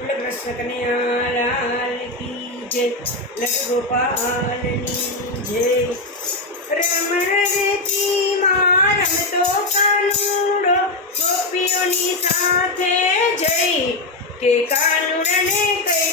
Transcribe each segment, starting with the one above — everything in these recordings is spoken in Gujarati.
કૃષ્ણ કનૈયા લાલ કી જય. લગોપાલની જય. રમણ રેતી રમતો કાનુડો ગોપીઓની સાથે જઈ કે કાનુડને કઈ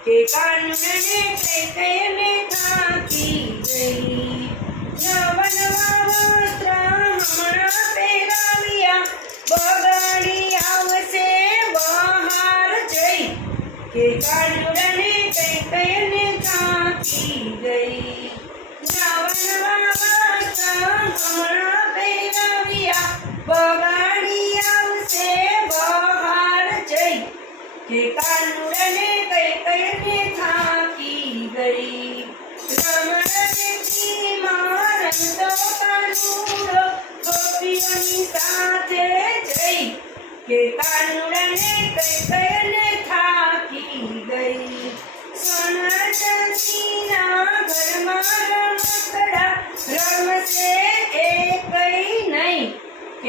કે કઈ કઈને થાકી ગઈ નવા નવા વસ્ત્ર હમણાં પહેરાવ્યા બગાડી આવશે બહાર જઈ કે કાનુડને કઈ કઈને થાકી ગઈ નવા નવા વસ્ત્ર હમણાં પહેરાવ્યા બગાડી આવશે બહાર જઈ કે કાનુડને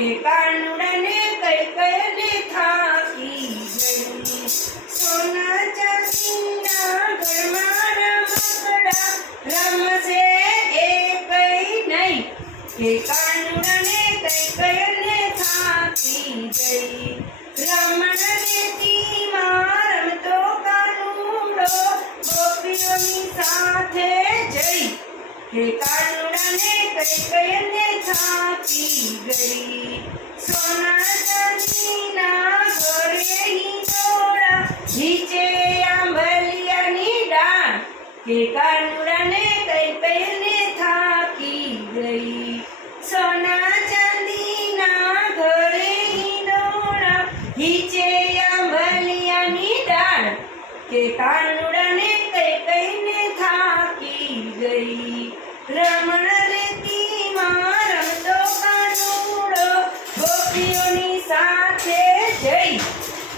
કાનુડાને કઈ કઈને થાકી ગઈ. સોના ચાંદીના ઘરમાં રમકડા રમશે એ કઈ નહીં. કે કાનુડાને કઈ કઈને થાકી ગઈ. રમણ રેતીમાં રમતો કાનુડો ગોપીઓની સાથે જઈ. કે કાનુડાને કઈ કઈને થાકી ગઈ. સોના ચાંદીના ઘરે હિંડોળા નીચે આંબલિયાની ડાળ. કે કાનુડાને કઈ કઈને થાકી ગઈ. સોના ચાંદીના ઘરે હિંડોળા નીચે આંબલિયાની ડાળ. કે કાનુડાને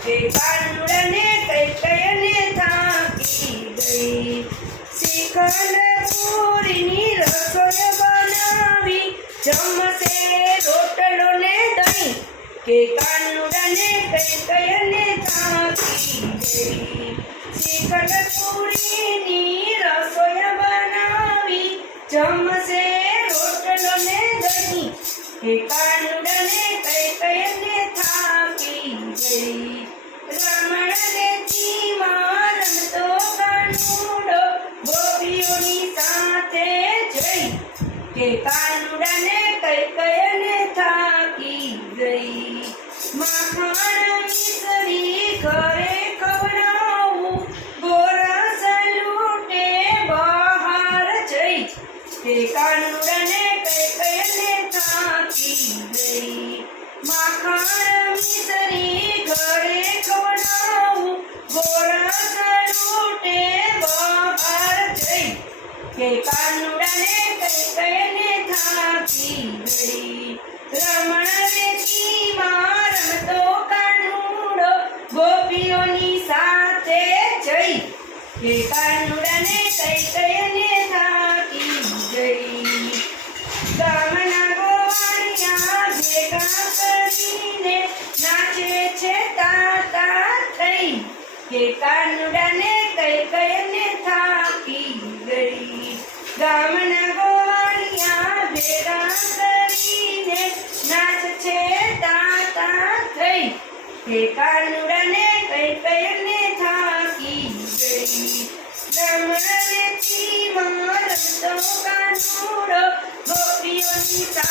કાનુડાને કઈ કઈને થાકી ગઈ. શ્રીખંડ પૂરીની રસોઈ બનાવી જમશે રોટલો ને દહીં કે કાનુડાને કઈ કઈને થાકી ગઈ. શ્રીખંડ રસોઈ બનાવી જમશે રોટલો ને દહીં કે કાનુડાને કે કાનુડાને કઈ કયને થાકી ગઈ. માખણ મિસરી ઘરે ખવડાવું, ગોરા લૂટે બહાર જઈ. કે કાનુડાને કઈ કયને થાકી ગઈ. માખણ મિસરી કાનુડાને કઈ કઈને થાકી ગઈ. ગામના ગોવાળિયા ભેગા કરીને નાચે છે તાતા થઈ. કે કાનુડાને કઈ કઈને થાકી ગઈ. ગામના ગોવાળિયા ભેગા કરીને નાચ છે તાતા થઈ. કે કાનુડાને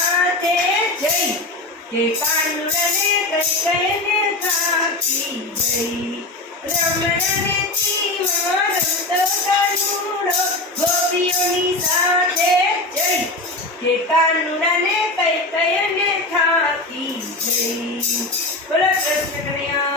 સાથે જઈ કે રમતો ગોપીઓની સાથે જઈ કૃષ્ણ કનૈયા.